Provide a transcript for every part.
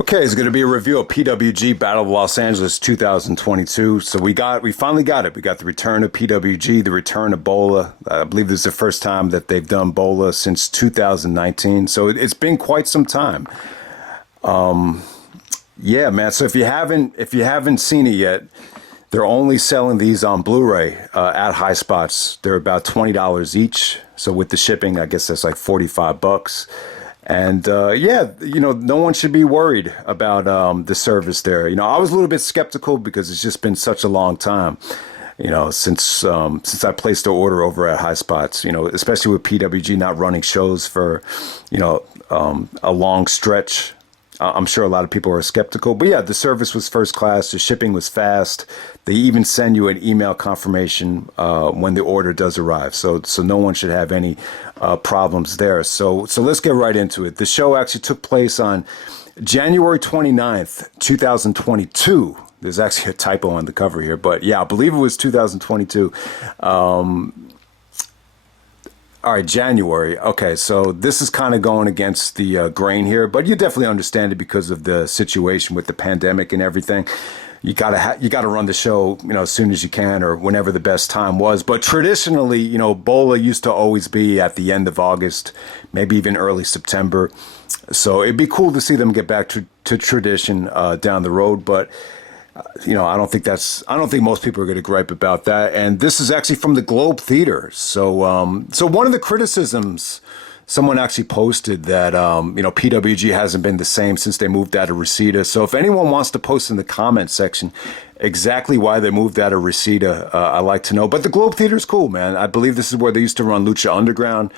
Okay, it's going to be a review of PWG Battle of Los Angeles 2022. So we finally got it. We got the return of PWG, the return of Bola. I believe this is the first time that they've done Bola since 2019. So it's been quite some time. Yeah, man. So if you haven't seen it yet, they're only selling these on Blu-ray at High Spots. They're about $20 each. So with the shipping, I guess that's like $45. And yeah, no one should be worried about the service there. I was a little bit skeptical because it's just been such a long time, since I placed the order over at High Spots. Especially with PWG not running shows for, a long stretch. I'm sure a lot of people are skeptical, but yeah, the service was first class. The shipping was fast. They even send you an email confirmation when the order does arrive. So no one should have any problems there. So let's get right into it. The show actually took place on January 29th, 2022. There's actually a typo on the cover here, but yeah, I believe it was 2022. All right, January. Okay, so this is kind of going against the grain here, but you definitely understand it because of the situation with the pandemic and everything. You gotta run the show, as soon as you can or whenever the best time was. But traditionally, Bola used to always be at the end of August, maybe even early September. So it'd be cool to see them get back to tradition down the road, but. I don't think most people are going to gripe about that. And this is actually from the Globe Theater. So one of the criticisms, someone actually posted that, PWG hasn't been the same since they moved out of Reseda. So if anyone wants to post in the comment section exactly why they moved out of Reseda, I'd like to know. But the Globe Theater is cool, man. I believe this is where they used to run Lucha Underground.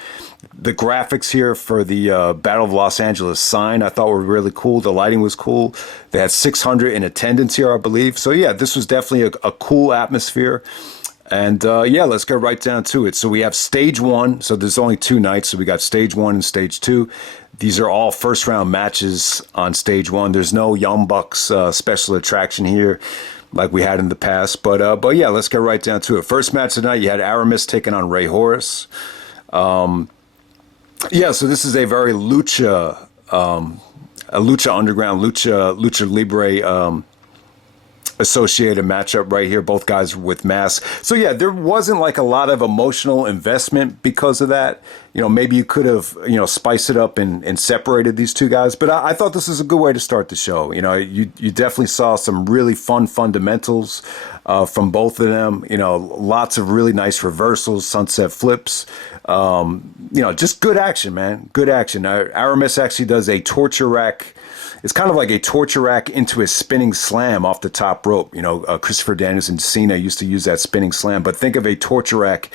The graphics here for the Battle of Los Angeles sign I thought were really cool. The lighting was cool. They had 600 in attendance here, I believe. So yeah, this was definitely a cool atmosphere. And yeah, let's get right down to it. So we have stage one. So there's only 2 nights. So we got stage 1 and stage 2. These are all first round matches on stage 1. There's no Young Bucks special attraction here like we had in the past. But yeah, let's get right down to it. First match tonight, you had Aramis taking on Rey Horus. Yeah, so this is a very lucha underground, lucha libre associated matchup right here. Both guys with masks. So yeah, there wasn't like a lot of emotional investment because of that. Maybe you could have, spiced it up and separated these two guys. But I thought this was a good way to start the show. You definitely saw some really fun fundamentals from both of them. Lots of really nice reversals, sunset flips. Just good action, man. Good action. Aramis actually does a torture rack. It's kind of like a torture rack into a spinning slam off the top rope. Christopher Daniels and Cena used to use that spinning slam, but think of a torture rack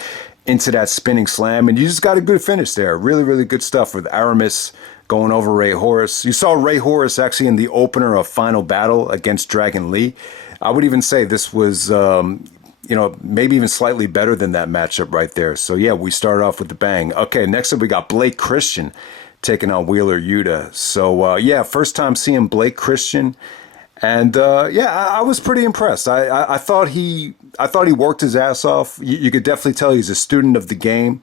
into that spinning slam, and you just got a good finish there. Really, really good stuff with Aramis going over Rey Horus. You saw Rey Horus actually in the opener of Final Battle against Dragon Lee. I would even say this was, maybe even slightly better than that matchup right there. So yeah, we started off with the bang. Okay, next up we got Blake Christian taking on Wheeler Yuta. So yeah, first time seeing Blake Christian, and yeah, I was pretty impressed. I thought he worked his ass off. You could definitely tell he's a student of the game.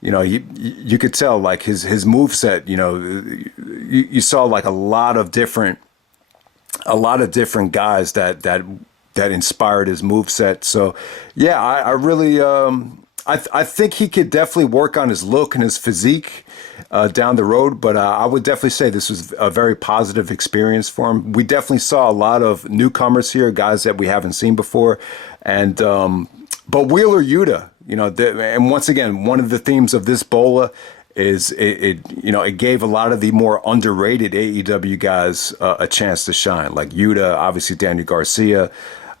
You could tell like his moveset. You saw like a lot of different guys that inspired his moveset. So yeah, I really I think he could definitely work on his look and his physique down the road, but I would definitely say this was a very positive experience for him. We definitely saw a lot of newcomers here, guys that we haven't seen before, and but Wheeler Yuta, and once again, one of the themes of this Bola is it gave a lot of the more underrated AEW guys a chance to shine, like Yuta, obviously Daniel Garcia,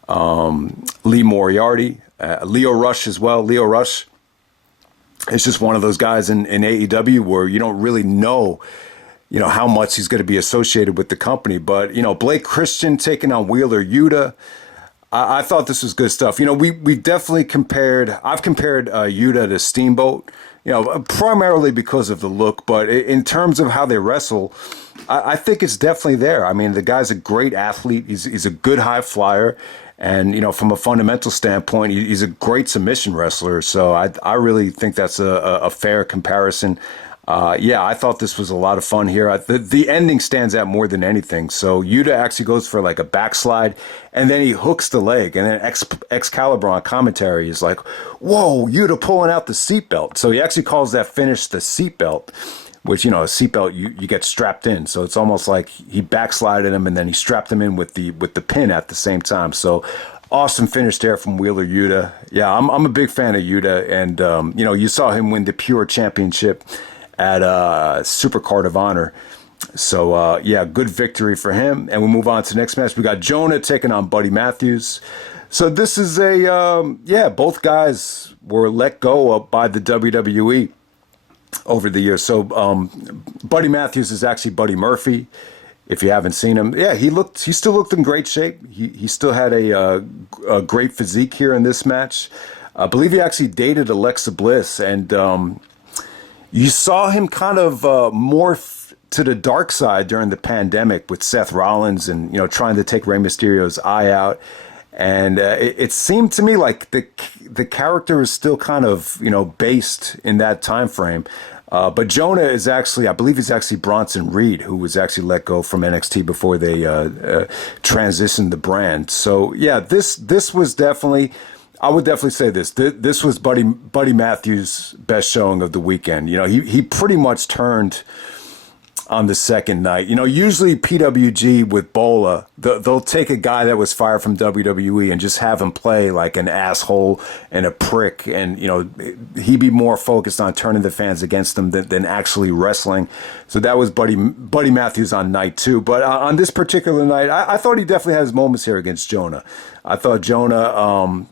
Lee Moriarty, Leo Rush as well. Leo Rush is just one of those guys in AEW where you don't really know, how much he's going to be associated with the company. But, Blake Christian taking on Wheeler Yuta, I thought this was good stuff. We definitely I've compared Yuta to Steamboat, primarily because of the look, but in terms of how they wrestle, I think it's definitely there. I mean, the guy's a great athlete. He's a good high flyer. And, from a fundamental standpoint, he's a great submission wrestler. So I really think that's a fair comparison. Yeah, I thought this was a lot of fun here. The ending stands out more than anything. So Yuta actually goes for like a backslide, and then he hooks the leg, and then Excalibur on commentary is like, "Whoa, Yuta pulling out the seatbelt." So he actually calls that finish the seatbelt, which, a seatbelt you get strapped in. So it's almost like he backslided him, and then he strapped him in with the pin at the same time. So awesome finish there from Wheeler Yuta. Yeah, I'm a big fan of Yuta, and you saw him win the Pure Championship at Super Card of Honor. So, yeah, good victory for him. And we move on to the next match. We got Jonah taking on Buddy Matthews. So this is both guys were let go by the WWE over the years. So Buddy Matthews is actually Buddy Murphy. If you haven't seen him, yeah, he still looked in great shape. He still had a great physique here in this match. I believe he actually dated Alexa Bliss, and you saw him kind of morph to the dark side during the pandemic with Seth Rollins and, trying to take Rey Mysterio's eye out. And it seemed to me like the character is still kind of, based in that time frame. But Jonah is actually, I believe he's actually Bronson Reed, who was actually let go from NXT before they transitioned the brand. So, yeah, this was definitely... I would definitely say this. This was Buddy Matthews' best showing of the weekend. He pretty much turned on the second night. Usually PWG with Bola, they'll take a guy that was fired from WWE and just have him play like an asshole and a prick, and he'd be more focused on turning the fans against him than actually wrestling. So that was Buddy Matthews on night 2. But on this particular night, I thought he definitely had his moments here against Jonah. I thought Jonah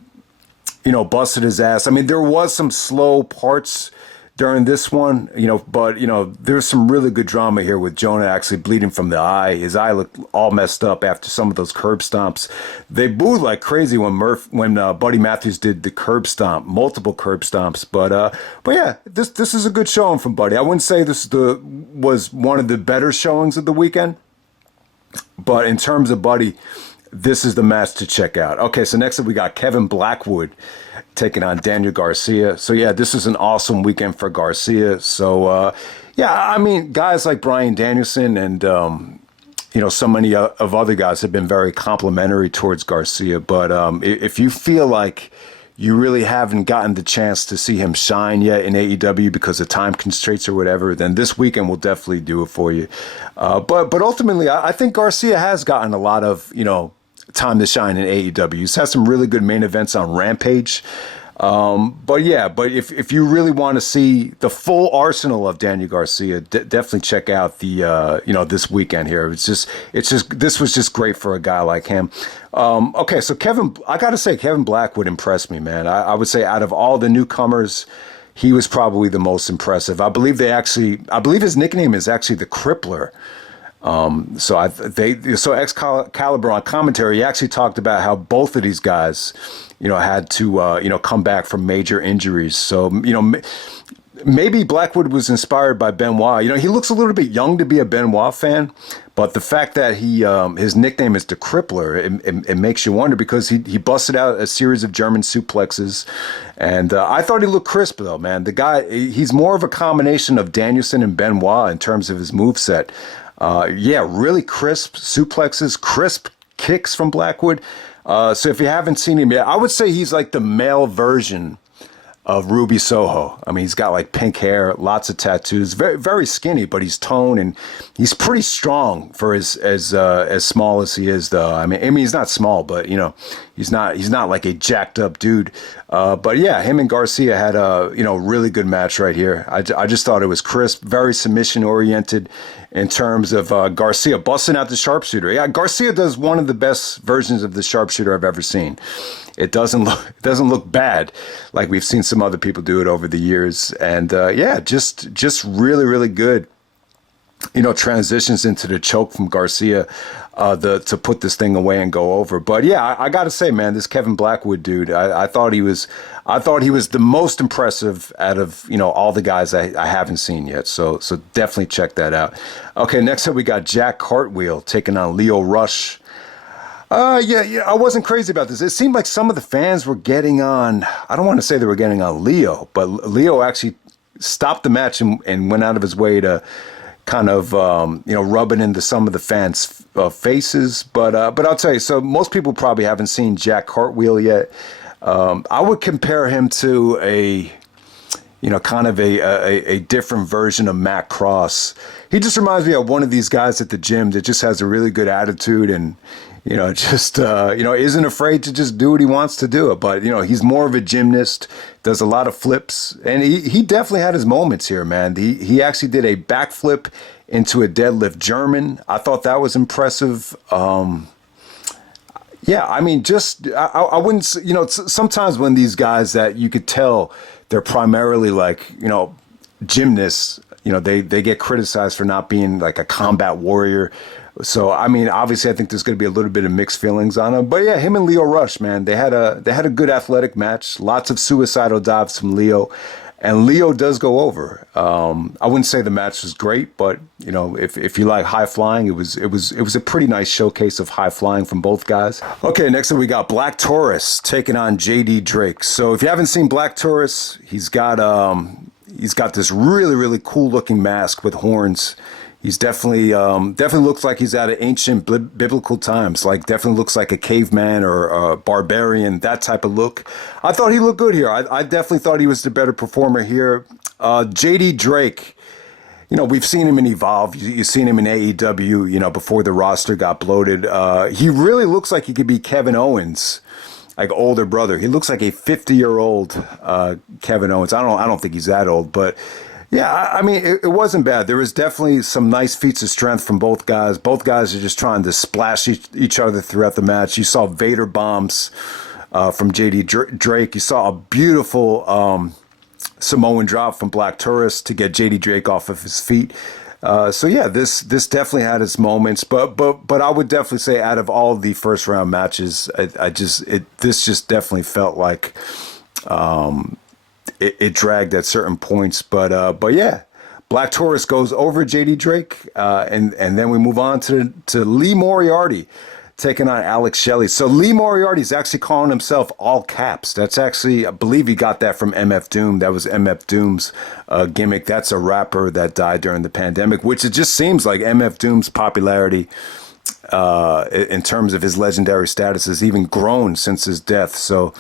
busted his ass. I mean, there was some slow parts during this one, but, there's some really good drama here with Jonah actually bleeding from the eye. His eye looked all messed up after some of those curb stomps. They booed like crazy when Buddy Matthews did the curb stomp, multiple curb stomps. But yeah, this is a good showing from Buddy. I wouldn't say this was one of the better showings of the weekend, but in terms of Buddy, this is the match to check out. Okay, so next up we got Kevin Blackwood taking on Daniel Garcia. So yeah, this is an awesome weekend for Garcia. So yeah, I mean, guys like Bryan Danielson and so many of other guys have been very complimentary towards Garcia. But if you feel like you really haven't gotten the chance to see him shine yet in AEW because of time constraints or whatever, then this weekend will definitely do it for you. But ultimately, I think Garcia has gotten a lot of time to shine in AEW. He's had some really good main events on Rampage. But if you really want to see the full arsenal of Daniel Garcia, definitely check out the this weekend here. This was just great for a guy like him. Okay, so I got to say Kevin Blackwood impressed me, man. I would say out of all the newcomers, he was probably the most impressive. I believe his nickname is actually the Crippler. So Excalibur on commentary, he actually talked about how both of these guys, had to, come back from major injuries. So, maybe Blackwood was inspired by Benoit. He looks a little bit young to be a Benoit fan, but the fact that his nickname is the Crippler, it makes you wonder, because he busted out a series of German suplexes, and I thought he looked crisp though, man. The guy, he's more of a combination of Danielson and Benoit in terms of his moveset. Really crisp suplexes, crisp kicks from Blackwood. So if you haven't seen him yet, I would say he's like the male version of Ruby Soho. I mean, he's got like pink hair, lots of tattoos, very, very skinny, but he's toned and he's pretty strong for as small as he is, though. I mean, he's not small, but he's not like a jacked up dude. But yeah, him and Garcia had a really good match right here. I just thought it was crisp, very submission oriented in terms of Garcia busting out the sharpshooter. Yeah, Garcia does one of the best versions of the sharpshooter I've ever seen. It doesn't look bad like we've seen some other people do it over the years. And just really, really good. Transitions into the choke from Garcia to put this thing away and go over. But yeah, I got to say, man, this Kevin Blackwood dude, I thought he was the most impressive out of all the guys I haven't seen yet. So definitely check that out. Okay, next up we got Jack Cartwheel taking on Leo Rush. I wasn't crazy about this. It seemed like some of the fans were getting on, I don't want to say they were getting on Leo, but Leo actually stopped the match and went out of his way to kind of rub it into some of the fans' faces. But I'll tell you, so most people probably haven't seen Jack Cartwheel yet. I would compare him to kind of a different version of Matt Cross. He just reminds me of one of these guys at the gym that just has a really good attitude and, isn't afraid to just do what he wants to do. But, he's more of a gymnast, does a lot of flips. And he definitely had his moments here, man. He actually did a backflip into a deadlift German. I thought that was impressive. Yeah, I mean, I wouldn't, sometimes when these guys that you could tell they're primarily gymnasts, they get criticized for not being like a combat warrior. So, I mean, obviously I think there's going to be a little bit of mixed feelings on him. But yeah, him and Lio Rush, man, they had a good athletic match, lots of suicidal dives from Lio. And Lio does go over. I wouldn't say the match was great, but if you like high flying, it was a pretty nice showcase of high flying from both guys. Okay, next up we got Black Taurus taking on JD Drake. So if you haven't seen Black Taurus, he's got this really, really cool looking mask with horns. He's definitely looks like he's out of ancient biblical times. Like definitely looks like a caveman or a barbarian, that type of look. I thought he looked good here. I definitely thought he was the better performer here. JD Drake, we've seen him in Evolve. You've seen him in AEW, before the roster got bloated. He really looks like he could be Kevin Owens, like older brother. He looks like a 50-year-old Kevin Owens. I don't think he's that old, but yeah, I mean, it wasn't bad. There was definitely some nice feats of strength from both guys. Both guys are just trying to splash each other throughout the match. You saw Vader bombs from JD Drake. You saw a beautiful Samoan drop from Black Taurus to get JD Drake off of his feet. So yeah, this definitely had its moments, but I would definitely say out of all the first round matches, this just definitely felt like it dragged at certain points, but yeah, Black Taurus goes over JD Drake, and then we move on to Lee Moriarty taking on Alex Shelley. So Lee Moriarty is actually calling himself all caps. That's actually, I believe he got that from MF Doom. That was MF Doom's gimmick. That's a rapper that died during the pandemic, which it just seems like MF Doom's popularity in terms of his legendary status has even grown since his death. So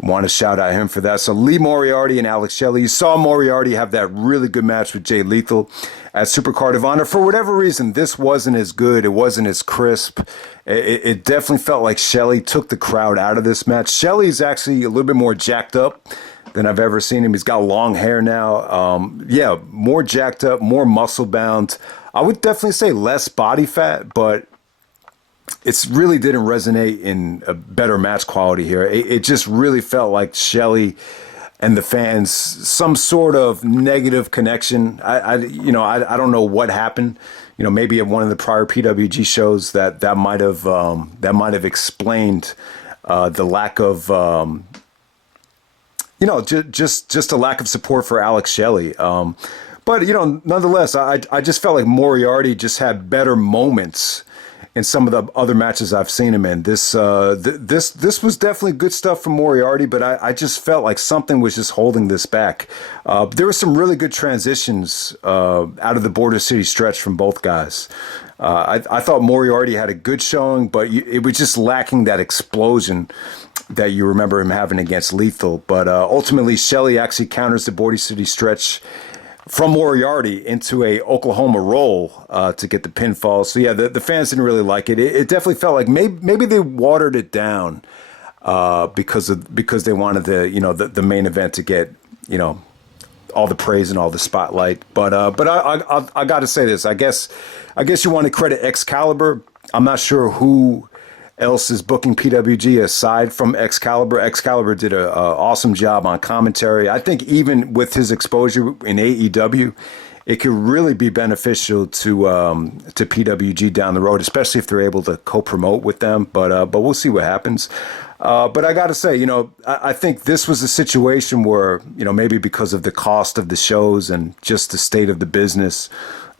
want to shout out him for that. So Lee Moriarty and Alex Shelley. You saw Moriarty have that really good match with Jay Lethal at Supercard of Honor. For whatever reason, this wasn't as good. It wasn't as crisp. It definitely felt like Shelley took the crowd out of this match. Shelley's actually a little bit more jacked up than I've ever seen him. He's got long hair now. Yeah, more jacked up, more muscle bound. I would definitely say less body fat, but it really didn't resonate in a better match quality here. It just really felt like Shelley and the fans, some sort of negative connection. I don't know what happened. Maybe at one of the prior PWG shows that might have explained the lack of just a lack of support for Alex Shelley. But nonetheless, I just felt like Moriarty just had better moments in some of the other matches I've seen him in. This was definitely good stuff from Moriarty, but I just felt like something was just holding this back. There were some really good transitions out of the Border City stretch from both guys. I thought Moriarty had a good showing, but it was just lacking that explosion that you remember him having against Lethal. But ultimately, Shelley actually counters the Border City stretch from Moriarty into a Oklahoma roll to get the pinfall. So yeah, the fans didn't really like it. It definitely felt like maybe they watered it down because they wanted the main event to get all the praise and all the spotlight. But I got to say this. I guess you want to credit Excalibur. I'm not sure who else is booking PWG aside from Excalibur. Excalibur did an awesome job on commentary. I think even with his exposure in AEW, it could really be beneficial to PWG down the road, especially if they're able to co-promote with them. But we'll see what happens. But I got to say, I think this was a situation where, maybe because of the cost of the shows and just the state of the business,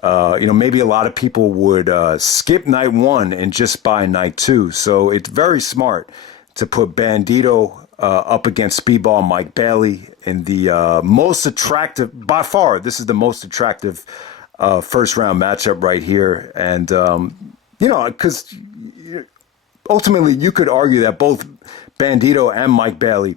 maybe a lot of people would skip night one and just buy night two. So it's very smart to put Bandido up against Speedball and Mike Bailey in the most attractive, by far, this is the most attractive first round matchup right here. And, because ultimately you could argue that both Bandido and Mike Bailey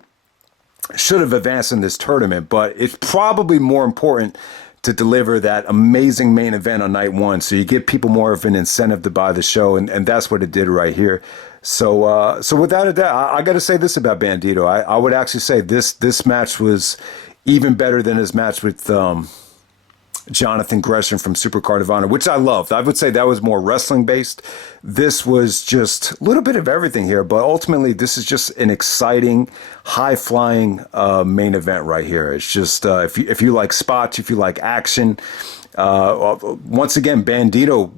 should have advanced in this tournament, but it's probably more important to deliver that amazing main event on night one. So you give people more of an incentive to buy the show, and that's what it did right here. So without a doubt, I got to say this about Bandido. I would actually say this match was even better than his match with Jonathan Gresham from Supercard of Honor, which I loved. I would say that was more wrestling based. This was just a little bit of everything here, but ultimately this is just an exciting, high flying main event right here. It's just if you like spots, if you like action. Once again, Bandido.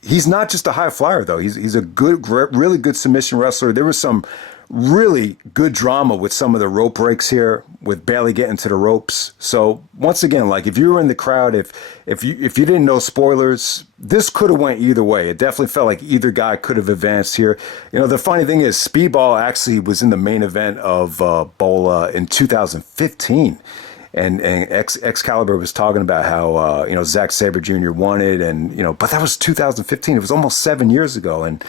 He's not just a high flyer though. He's a good, really good submission wrestler. There was some really good drama with some of the rope breaks here, with Bailey getting to the ropes. So once again, like if you were in the crowd, if you didn't know spoilers, this could have went either way. It definitely felt like either guy could have advanced here. You know, the funny thing is, Speedball actually was in the main event of Bola in 2015. And Excalibur was talking about how, Zack Sabre Jr. won it. And, but that was 2015. It was almost 7 years ago. And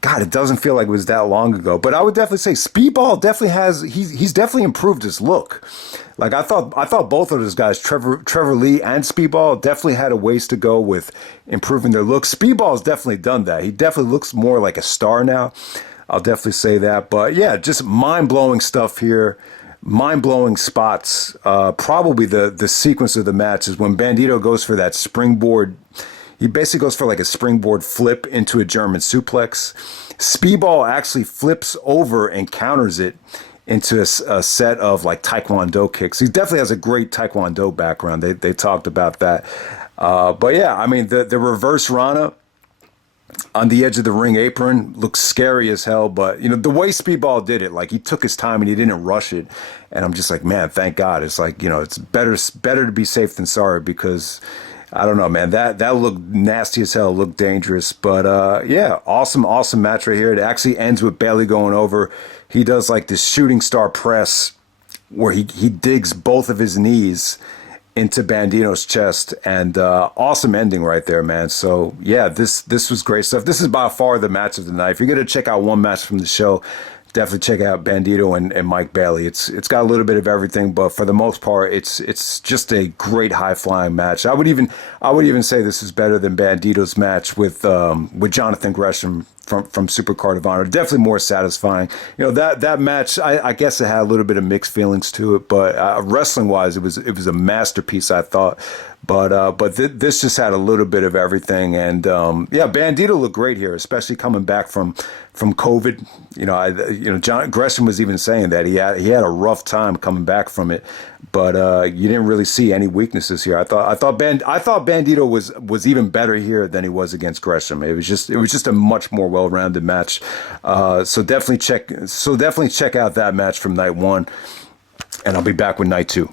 God, it doesn't feel like it was that long ago. But I would definitely say Speedball definitely he's definitely improved his look. Like I thought both of those guys, Trevor Lee and Speedball, definitely had a ways to go with improving their look. Speedball's definitely done that. He definitely looks more like a star now. I'll definitely say that. But yeah, just mind-blowing stuff here. Mind-blowing spots. Probably the sequence of the match is when Bandido goes for that springboard. He basically goes for like a springboard flip into a German suplex. Speedball actually flips over and counters it into a set of like Taekwondo kicks. He definitely has a great Taekwondo background. They talked about that. But yeah, I mean, the reverse Rana on the edge of the ring apron looks scary as hell, but the way Speedball did it, like he took his time and he didn't rush it, and I'm just like, man, thank God. It's like, it's better to be safe than sorry, because I don't know, man, that looked nasty as hell, looked dangerous, but yeah, awesome match right here. It actually ends with Bailey going over. He does like this shooting star press where he digs both of his knees into Bandido's chest, and awesome ending right there, man. So yeah, this was great stuff. This is by far the match of the night. If you're gonna check out one match from the show, definitely check out Bandido and Mike Bailey. It's got a little bit of everything, but for the most part, it's just a great high flying match. I would even say this is better than Bandido's match with Jonathan Gresham from Supercard of Honor. Definitely more satisfying. That match, I guess it had a little bit of mixed feelings to it, but wrestling wise, it was a masterpiece, I thought. But this just had a little bit of everything, and yeah, Bandido looked great here, especially coming back from COVID. John Gresham was even saying that he had a rough time coming back from it, but you didn't really see any weaknesses here. I thought Bandido was even better here than he was against Gresham. It was just a much more well-rounded match. So definitely check out that match from night one, and I'll be back with night two.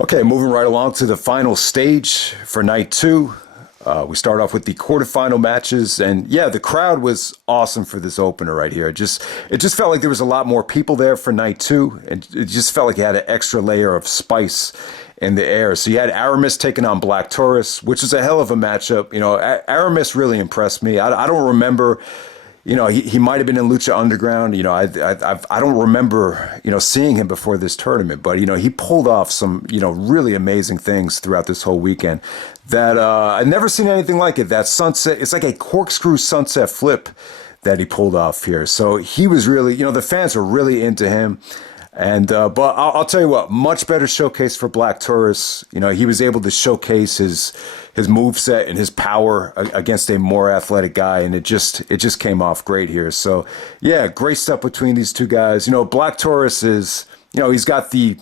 Okay, moving right along to the final stage for night two. We start off with the quarterfinal matches, and yeah, the crowd was awesome for this opener right here. It just felt like there was a lot more people there for night two, and it just felt like you had an extra layer of spice in the air. So you had Aramis taking on Black Taurus, which is a hell of a matchup. Aramis really impressed me. I don't remember. He might have been in Lucha Underground. I don't remember, seeing him before this tournament, but, he pulled off some, really amazing things throughout this whole weekend that I've never seen anything like it. That sunset, it's like a corkscrew sunset flip that he pulled off here. So he was really, the fans were really into him. And but I'll tell you what, much better showcase for Black Taurus. He was able to showcase his moveset and his power against a more athletic guy, and it just came off great here. So yeah, great stuff between these two guys. Black Taurus is, he's got the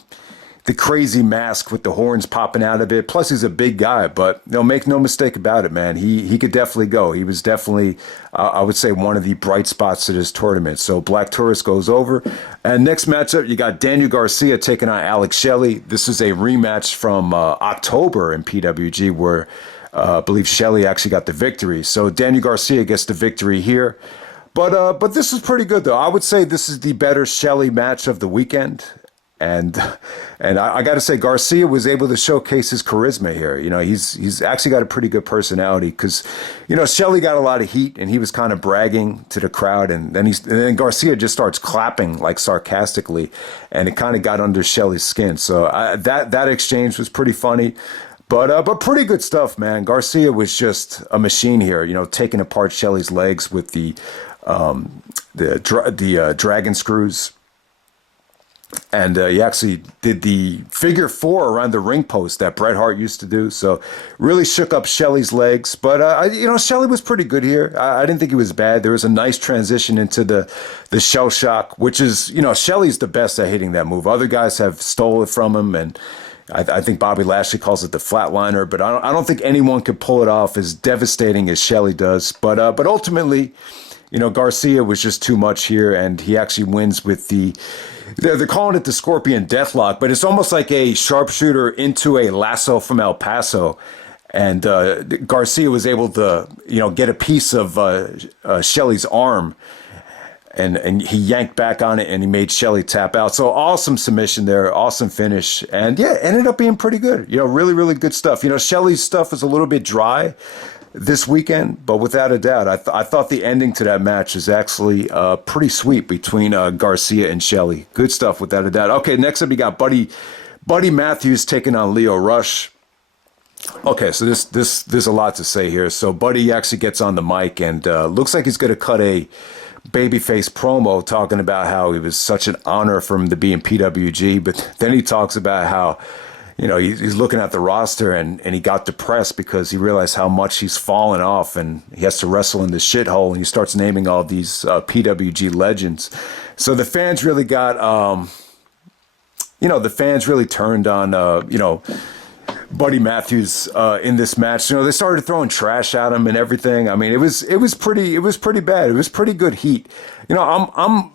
crazy mask with the horns popping out of it. Plus, he's a big guy, but make no mistake about it, man. He could definitely go. He was definitely, I would say, one of the bright spots of this tournament. So Black Taurus goes over. And next matchup, you got Daniel Garcia taking on Alex Shelley. This is a rematch from October in PWG where I believe Shelley actually got the victory. So Daniel Garcia gets the victory here. But this is pretty good though. I would say this is the better Shelley match of the weekend. And I got to say, Garcia was able to showcase his charisma here. You know, he's actually got a pretty good personality because, you know, Shelley got a lot of heat and he was kind of bragging to the crowd, and then Garcia just starts clapping like sarcastically, and it kind of got under Shelley's skin. So that exchange was pretty funny. But pretty good stuff, man. Garcia was just a machine here, you know, taking apart Shelley's legs with the dragon screws. And he actually did the figure four around the ring post that Bret Hart used to do. So really shook up Shelley's legs. But, you know, Shelley was pretty good here. I didn't think he was bad. There was a nice transition into the shell shock, which is, you know, Shelley's the best at hitting that move. Other guys have stole it from him, and I think Bobby Lashley calls it the flatliner. But I don't think anyone could pull it off as devastating as Shelley does. But ultimately, you know, Garcia was just too much here, and he actually wins with they're calling it the Scorpion Deathlock, but it's almost like a sharpshooter into a lasso from El Paso. And Garcia was able to, you know, get a piece of Shelley's arm, and he yanked back on it, and he made Shelley tap out. So awesome submission there, awesome finish, and yeah, ended up being pretty good. You know, really, really good stuff. You know, Shelley's stuff was a little bit dry this weekend, but without a doubt, I thought the ending to that match is actually pretty sweet between Garcia and Shelley. Good stuff, without a doubt. Okay, next up you got Buddy Matthews taking on Lio Rush. Okay, so there's a lot to say here. So Buddy actually gets on the mic and looks like he's going to cut a babyface promo talking about how it was such an honor for him to be in PWG, but then he talks about how, you know, he's looking at the roster and he got depressed because he realized how much he's fallen off and he has to wrestle in this shithole, and he starts naming all these PWG legends. So the fans really got, you know, the fans really turned on, you know, Buddy Matthews in this match. You know, they started throwing trash at him and everything. I mean, it was pretty bad. It was pretty good heat. You know, I'm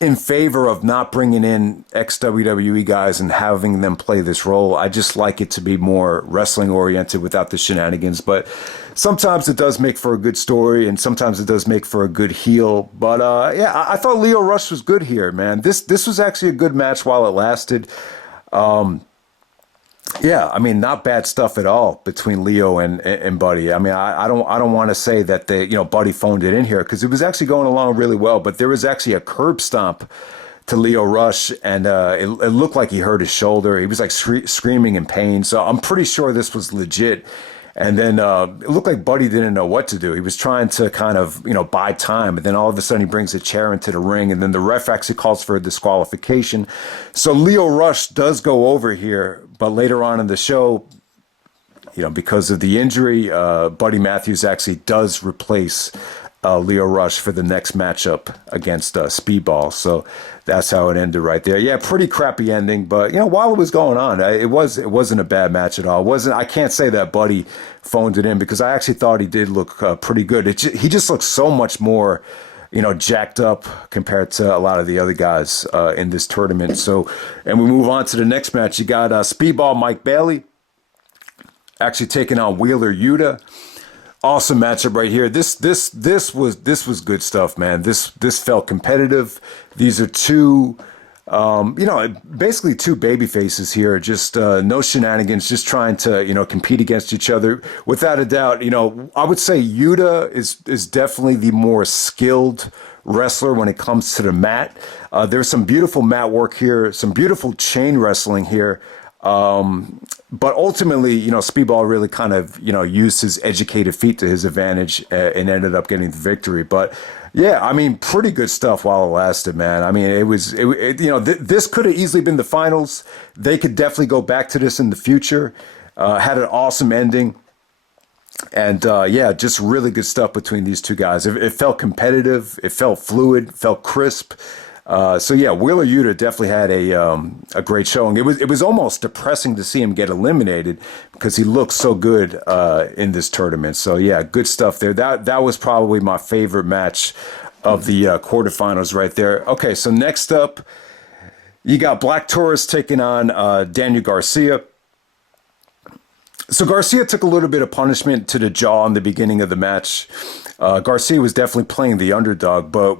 in favor of not bringing in ex-WWE guys and having them play this role. I just like it to be more wrestling oriented without the shenanigans. But sometimes it does make for a good story, and sometimes it does make for a good heel. But yeah, I thought Lio Rush was good here, man. This was actually a good match while it lasted. Yeah, I mean, not bad stuff at all between Leo and Buddy. I mean, I don't want to say that Buddy phoned it in here, because it was actually going along really well. But there was actually a curb stomp to Lio Rush, and it looked like he hurt his shoulder. He was like screaming in pain. So I'm pretty sure this was legit. And then it looked like Buddy didn't know what to do. He was trying to kind of, buy time. But then all of a sudden he brings a chair into the ring. And then the ref actually calls for a disqualification. So Lio Rush does go over here. But later on in the show, because of the injury, Buddy Matthews actually does replace Lio Rush for the next matchup against Speedball. So that's how it ended right there. Yeah, pretty crappy ending, but while it was going on, it wasn't a bad match at all. I can't say that Buddy phoned it in, because I actually thought he did look pretty good. He just looks so much more jacked up compared to a lot of the other guys in this tournament. So, and we move on to the next match. You got Speedball Mike Bailey actually taking on Wheeler Yuta. Awesome matchup right here. This was good stuff, man. This felt competitive. These are two, basically two baby faces here. Just no shenanigans. Just trying to compete against each other. Without a doubt, I would say Yuta is definitely the more skilled wrestler when it comes to the mat. There's some beautiful mat work here. Some beautiful chain wrestling here. But ultimately, Speedball really kind of, used his educated feet to his advantage and ended up getting the victory. But yeah, I mean, pretty good stuff while it lasted, man. I mean, this could have easily been the finals. They could definitely go back to this in the future. Had an awesome ending. And yeah, just really good stuff between these two guys. It felt competitive. It felt fluid, felt crisp. So yeah, Wheeler Yuta definitely had a great showing. It was almost depressing to see him get eliminated, because he looked so good in this tournament. So yeah, good stuff there. That was probably my favorite match of the quarterfinals right there. Okay, so next up, you got Black Taurus taking on Daniel Garcia. So Garcia took a little bit of punishment to the jaw in the beginning of the match. Garcia was definitely playing the underdog, but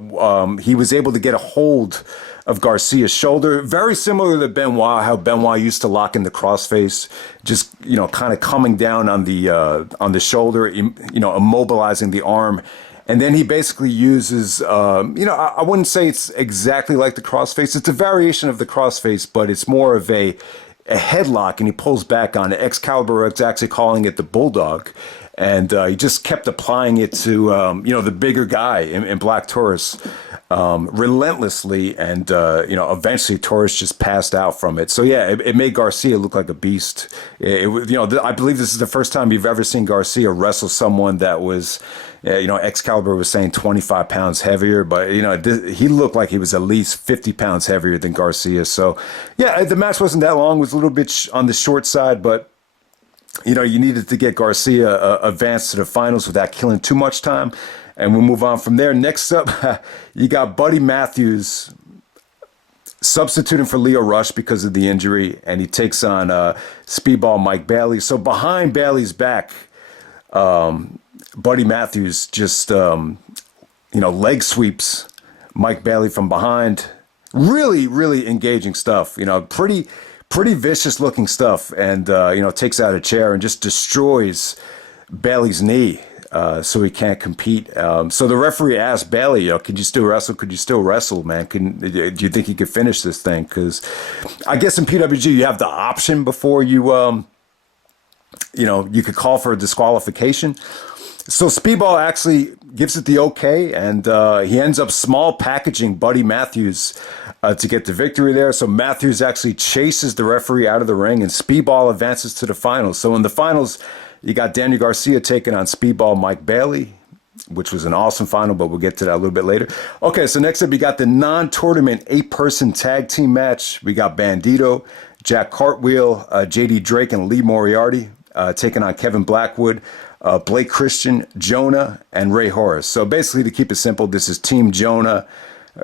he was able to get a hold of Garcia's shoulder, very similar to Benoit, how Benoit used to lock in the crossface, just kind of coming down on the shoulder, immobilizing the arm. And then he basically uses, I wouldn't say it's exactly like the crossface. It's a variation of the crossface, but it's more of a headlock, and he pulls back on it. Excalibur is actually calling it the Bulldog. And he just kept applying it to, the bigger guy in Black Taurus relentlessly. And, eventually Taurus just passed out from it. So, yeah, it made Garcia look like a beast. I believe this is the first time you've ever seen Garcia wrestle someone that was, Excalibur was saying 25 pounds heavier. But, he looked like he was at least 50 pounds heavier than Garcia. So, yeah, the match wasn't that long. It was a little bit on the short side, but you needed to get Garcia advanced to the finals without killing too much time. And we'll move on from there. Next up, you got Buddy Matthews substituting for Leo Rush because of the injury, and he takes on Speedball Mike Bailey. So behind Bailey's back, Buddy Matthews just, leg sweeps Mike Bailey from behind. Really, really engaging stuff. Pretty vicious looking stuff, and takes out a chair and just destroys Bailey's knee, so he can't compete. So the referee asked Bailey, could you still wrestle? Could you still wrestle, man? Do you think you could finish this thing? Because I guess in PWG you have the option before you you could call for a disqualification. So Speedball actually gives it the okay, and he ends up small packaging Buddy Matthews to get the victory there. So Matthews actually chases the referee out of the ring, and Speedball advances to the finals. So in the finals, you got Daniel Garcia taking on Speedball Mike Bailey, which was an awesome final, but we'll get to that a little bit later. Okay, so next up, you got the non-tournament 8-person tag team match. We got Bandido, Jack Cartwheel, JD Drake, and Lee Moriarty taking on Kevin Blackwood, Blake Christian, Jonah, and Rey Horus. So basically, to keep it simple, this is Team Jonah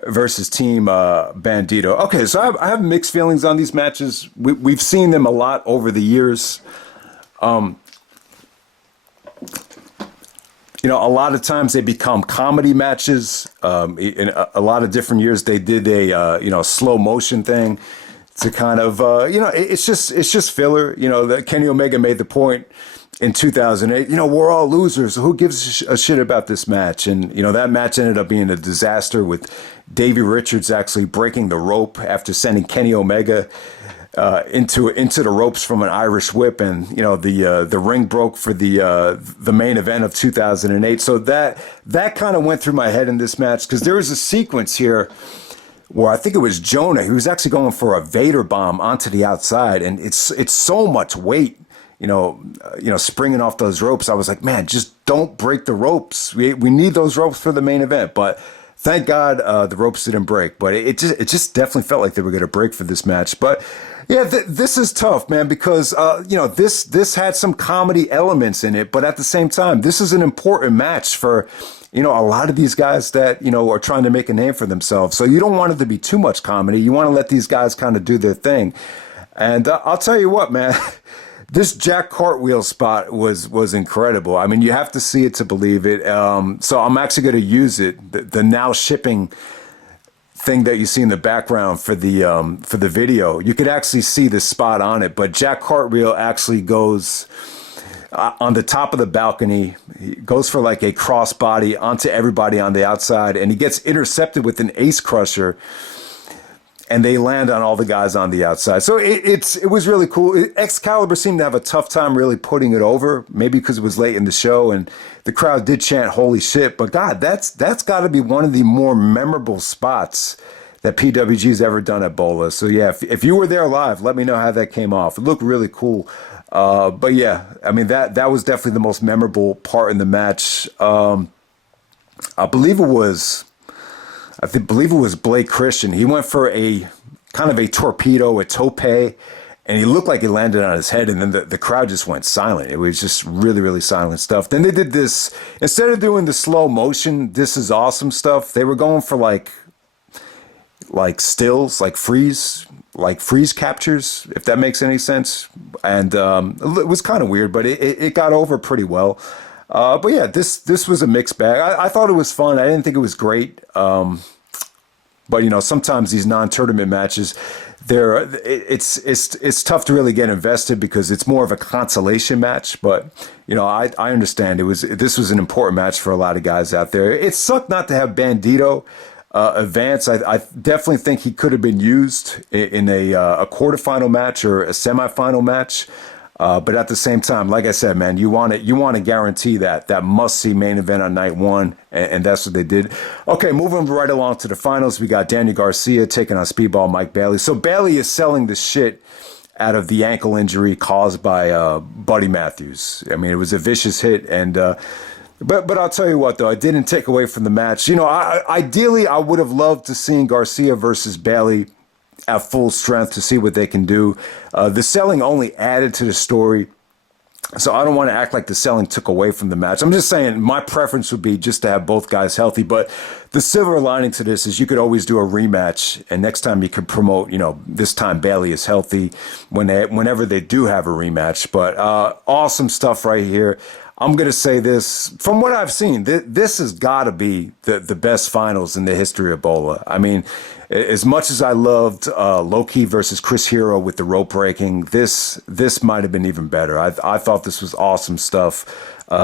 versus Team Bandido. Okay, so I have mixed feelings on these matches. We've seen them a lot over the years. A lot of times they become comedy matches. In a lot of different years, they did a slow motion thing to kind of it's just filler. That Kenny Omega made the point in 2008, we're all losers. So who gives a shit about this match? And, that match ended up being a disaster with Davey Richards actually breaking the rope after sending Kenny Omega into the ropes from an Irish whip. And, the ring broke for the main event of 2008. So that kind of went through my head in this match, because there was a sequence here where I think it was Jonah. He was actually going for a Vader bomb onto the outside. And it's so much weight, springing off those ropes. I was like, man, just don't break the ropes. We need those ropes for the main event. But thank God the ropes didn't break. But it just definitely felt like they were going to break for this match. But yeah, this is tough, man, because this had some comedy elements in it. But at the same time, this is an important match for a lot of these guys that are trying to make a name for themselves. So you don't want it to be too much comedy. You want to let these guys kind of do their thing. And I'll tell you what, man. This Jack Cartwheel spot was incredible. I mean, you have to see it to believe it. So I'm actually going to use it. The now shipping thing that you see in the background for the video. You could actually see the spot on it. But Jack Cartwheel actually goes on the top of the balcony. He goes for like a crossbody onto everybody on the outside, and he gets intercepted with an ace crusher. And they land on all the guys on the outside. So it was really cool. Excalibur seemed to have a tough time really putting it over, maybe because it was late in the show and the crowd did chant holy shit. But God, that's got to be one of the more memorable spots that PWG's ever done at Bola. So yeah, if you were there live, let me know how that came off. It looked really cool. But yeah, I mean, that was definitely the most memorable part in the match. I believe it was Blake Christian. He went for a kind of a torpedo, a tope, and he looked like he landed on his head, and then the crowd just went silent. It was just really, really silent stuff. Then they did this, instead of doing the slow motion, this is awesome stuff, they were going for like stills, like freeze, like freeze captures, if that makes any sense. And it was kind of weird, but it got over pretty well. But yeah, this was a mixed bag. I thought it was fun. I didn't think it was great. But you know, sometimes these non-tournament matches, it's tough to really get invested because it's more of a consolation match. But you know, I understand this was an important match for a lot of guys out there. It sucked not to have Bandido advance. I definitely think he could have been used in a quarterfinal match or a semifinal match. But at the same time, like I said, man, you want to guarantee that must-see main event on night one, and that's what they did. Okay, moving right along to the finals, we got Daniel Garcia taking on Speedball Mike Bailey. So Bailey is selling the shit out of the ankle injury caused by Buddy Matthews. I mean, it was a vicious hit, and but I'll tell you what, though, it didn't take away from the match. You know, ideally, I would have loved to see Garcia versus Bailey at full strength to see what they can do. The selling only added to the story, so I don't want to act like the selling took away from the match. I'm just saying my preference would be just to have both guys healthy, but the silver lining to this is you could always do a rematch, and next time you could promote, you know, this time Bailey is healthy whenever they do have a rematch. But awesome stuff right here. I'm going to say this, from what I've seen, this has got to be the best finals in the history of Bola. I mean, as much as I loved Loki versus Chris Hero with the rope breaking, this might have been even better. I thought this was awesome stuff.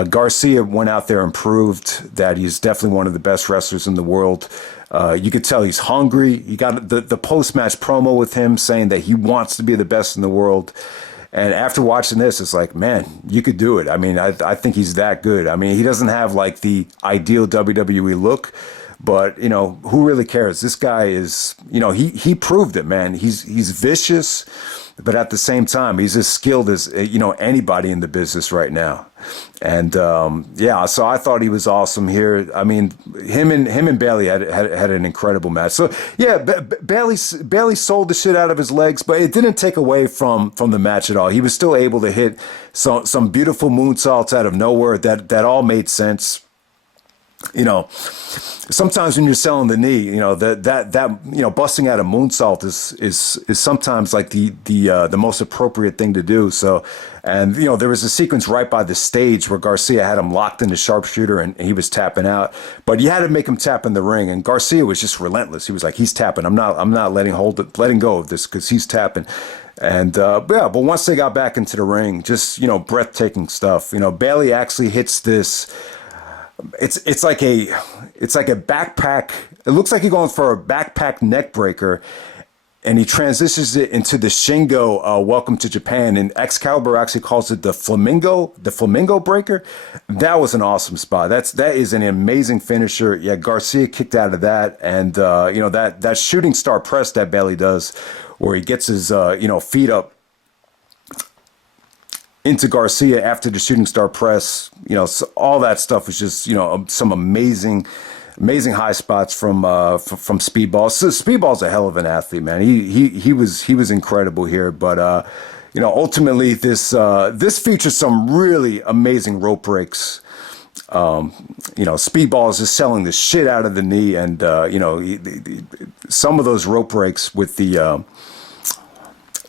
Garcia went out there and proved that he's definitely one of the best wrestlers in the world. You could tell he's hungry. You got the post-match promo with him saying that he wants to be the best in the world. And after watching this, it's like, man, you could do it. I mean, I think he's that good. I mean, he doesn't have like the ideal WWE look, but you know, who really cares? This guy is, you know, he proved it, man. He's vicious, but at the same time, he's as skilled as, you know, anybody in the business right now. And yeah, so I thought he was awesome here. I mean, him and Bailey had an incredible match. So yeah, Bailey sold the shit out of his legs, but it didn't take away from the match at all. He was still able to hit some beautiful moonsaults out of nowhere that all made sense. You know, sometimes when you're selling the knee, you know, that you know, busting out a moonsault is sometimes like the most appropriate thing to do. So, and you know, there was a sequence right by the stage where Garcia had him locked in the sharpshooter and he was tapping out, but you had to make him tap in the ring, and Garcia was just relentless. He was like, he's tapping. I'm not letting go of this because he's tapping. And yeah, but once they got back into the ring, just, you know, breathtaking stuff. You know, Bailey actually hits this. It's like a backpack. It looks like he's going for a backpack neck breaker, and he transitions it into the Shingo Welcome to Japan. And Excalibur actually calls it the flamingo breaker. That was an awesome spot. That is an amazing finisher. Yeah, Garcia kicked out of that, and you know, that shooting star press that Bailey does, where he gets his you know, feet up into Garcia after the shooting star press. You know, so all that stuff was just, you know, some amazing high spots from Speedball. So Speedball's a hell of an athlete, man. He was incredible here. But you know, ultimately this features some really amazing rope breaks. You know, Speedball is just selling the shit out of the knee, and you know, some of those rope breaks with the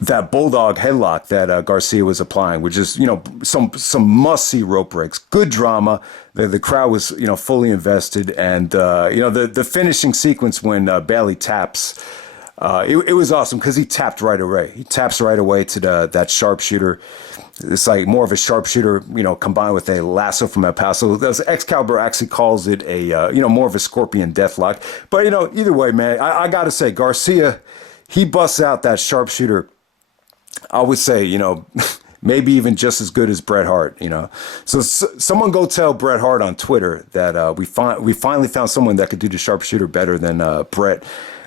that bulldog headlock that Garcia was applying, which is, you know, some must-see rope breaks. Good drama. The crowd was, you know, fully invested, and you know, the finishing sequence when Bailey taps, it was awesome because he tapped right away. He taps right away to that sharpshooter. It's like more of a sharpshooter, you know, combined with a lasso from El Paso. Excalibur actually calls it a you know, more of a scorpion deathlock. But you know, either way, man, I gotta say, Garcia, he busts out that sharpshooter. I would say, you know, maybe even just as good as Bret Hart, you know. So someone go tell Bret Hart on Twitter that we finally found someone that could do the sharpshooter better than Bret.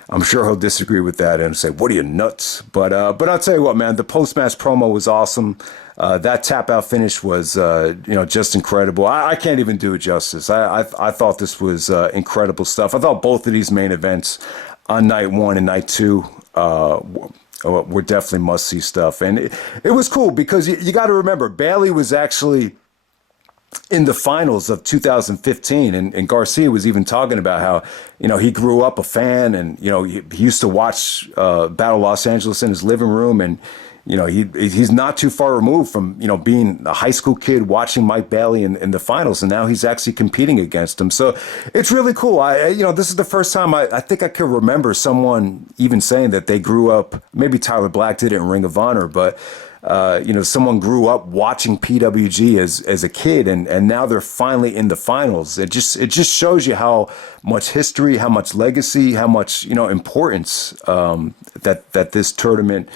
I'm sure he'll disagree with that and say, "What are you, nuts?" But I'll tell you what, man, the post-match promo was awesome. That tap-out finish was, you know, just incredible. I can't even do it justice. I thought this was incredible stuff. I thought both of these main events on night one and night two were definitely must-see stuff. And it was cool because you got to remember, Bailey was actually in the finals of 2015, and Garcia was even talking about how, he grew up a fan, and, he used to watch Battle Los Angeles in his living room, and, he's not too far removed from, being a high school kid watching Mike Bailey in the finals, and now he's actually competing against him. So it's really cool. This is the first time I think I can remember someone even saying that they grew up, maybe Tyler Black did it in Ring of Honor, but someone grew up watching PWG as a kid, and now they're finally in the finals. It just shows you how much history, how much legacy, how much importance that this tournament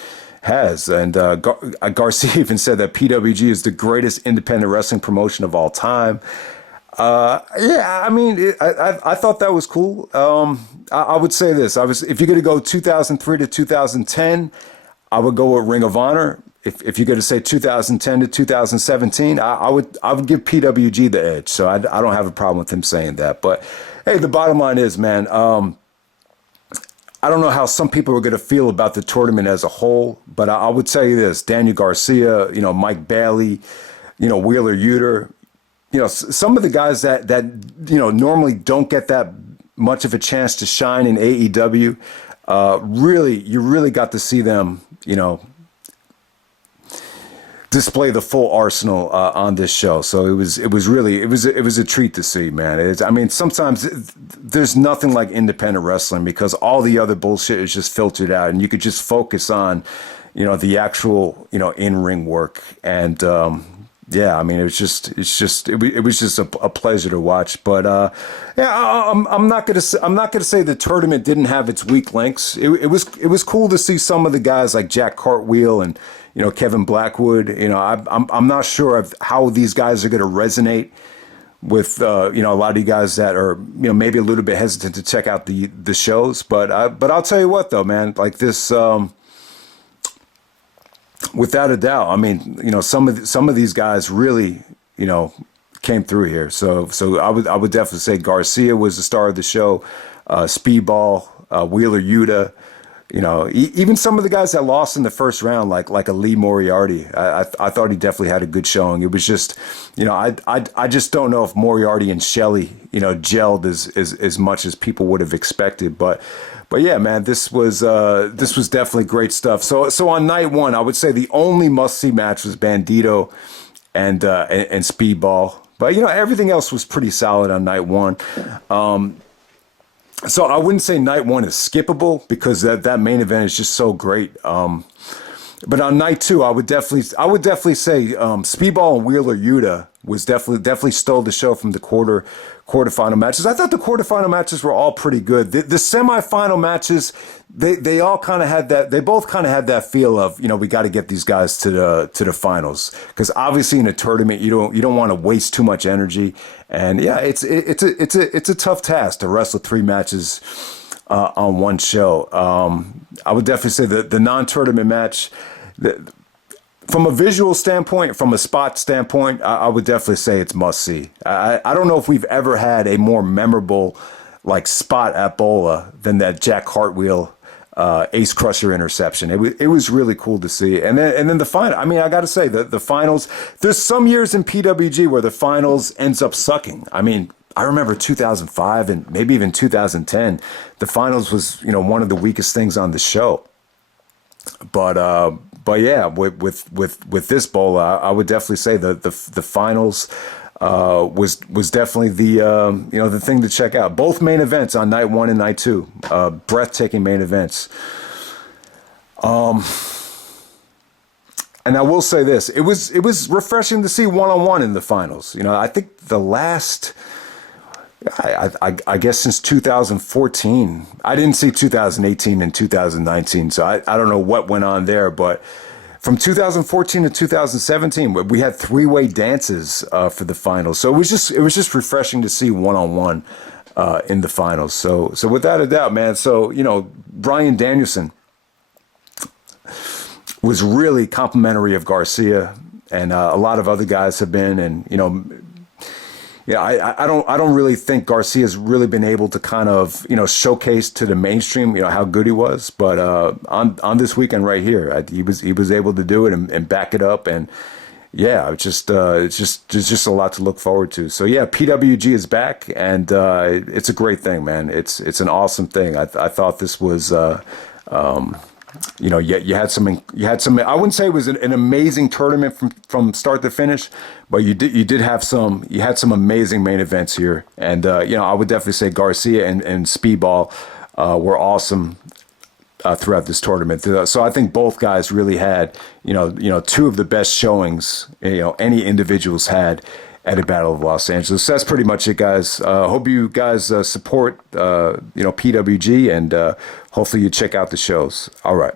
has. And Garcia even said that PWG is the greatest independent wrestling promotion of all time. I thought that was cool. I would say this: if you're going to go 2003 to 2010, I would go with Ring of Honor. If you're going to say 2010 to 2017, I would give PWG the edge. So I don't have a problem with him saying that. But hey, the bottom line is, man, I don't know how some people are going to feel about the tournament as a whole, but I would tell you this: Daniel Garcia, Mike Bailey, Wheeler Yuta, some of the guys that normally don't get that much of a chance to shine in AEW. You really got to see them, display the full arsenal on this show. So it was a treat to see, man. Sometimes there's nothing like independent wrestling because all the other bullshit is just filtered out, and you could just focus on, the actual, in-ring work. And it was just a pleasure to watch. But I'm not gonna say the tournament didn't have its weak links. It was cool to see some of the guys like Jack Cartwheel and Kevin Blackwood. I'm not sure of how these guys are going to resonate with a lot of you guys that are maybe a little bit hesitant to check out the shows. But I'll tell you what though, man, like this. Without a doubt, some of these guys really, came through here. So I would definitely say Garcia was the star of the show. Speedball, Wheeler Yuta, even some of the guys that lost in the first round, like a Lee Moriarty. I thought he definitely had a good showing. It was just, I just don't know if Moriarty and Shelley, gelled as much as people would have expected, but yeah, man, this was definitely great stuff. So on night one, I would say the only must-see match was Bandido and Speedball. But everything else was pretty solid on night one. So I wouldn't say night one is skippable because that main event is just so great. But on night two, I would definitely say Speedball and Wheeler Yuta was definitely stole the show from the quarterfinal matches. I thought the quarterfinal matches were all pretty good. The semifinal matches, they all kind of had that. They both kind of had that feel of we got to get these guys to the finals, because obviously in a tournament you don't want to waste too much energy. And yeah, it's a tough task to wrestle 3 matches on one show. I would definitely say the non-tournament match, from a visual standpoint, from a spot standpoint, I would definitely say it's must see. I don't know if we've ever had a more memorable spot at Bola than that Jack Cartwheel Ace Crusher interception. It was really cool to see. And then the final. I got to say the finals. There's some years in PWG where the finals ends up sucking. I remember 2005 and maybe even 2010. The finals was one of the weakest things on the show. But yeah, with this bowl, I would definitely say the finals was definitely the thing to check out. Both main events on night one and night two, breathtaking main events. And I will say this: it was refreshing to see one-on-one in the finals. I think the last. I guess since 2014, I didn't see 2018 and 2019, so I don't know what went on there. But from 2014 to 2017, we had 3-way dances for the finals, so it was just refreshing to see one-on-one in the finals. So without a doubt, man. So Bryan Danielson was really complimentary of Garcia, and a lot of other guys have been, and Yeah, I don't really think Garcia's really been able to kind of showcase to the mainstream how good he was, but on this weekend right here, he was able to do it and back it up, and yeah, it's just a lot to look forward to. So yeah, PWG is back, and it's a great thing, man. It's an awesome thing. I thought this was. You had some. I wouldn't say it was an amazing tournament from start to finish, but you had some amazing main events here, and I would definitely say Garcia and Speedball were awesome throughout this tournament. So I think both guys really had two of the best showings any individuals had at a Battle of Los Angeles. So that's pretty much it, guys. Hope you guys support PWG, and hopefully you check out the shows. All right.